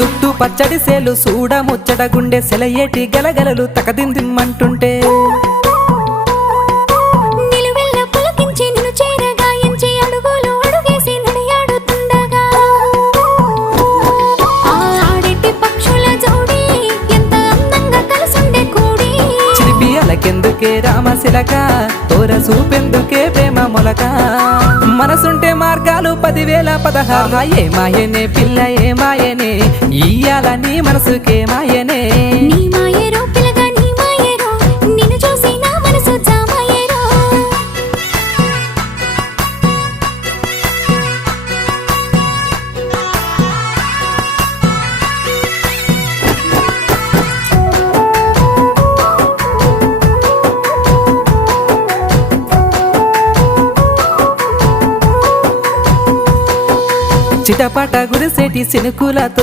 చుట్టూ పచ్చడి సేలు చూడ ముచ్చట గుండె సెలయేటి గలగలలు తకదిందిమ్మంటుంటే నిలువెల్ల పులకించి నిన్ను చేరగాయించి అడుగులు అడుగేసి నడియాడుతుండగా ఆడెట్టి పక్షుల జోడి ఎంత అందంగా కలుసుండే కూడి చిలిపి అలకెందుకే రామశిలక తోర చూపెందుకే ప్రేమ మొలక మనసుంటే మార్గాలు 10,016 ఏ మాయనే పిల్ల ఏ మాయనే ఇయ్యాల నీ మనసుకే మాయనే నీ మాయేరో పిల్లగా నీ మాయేరో నిన్ను చూసి నా మనసు జామాయేరో చిటపట గురిసేటి సినుకులతో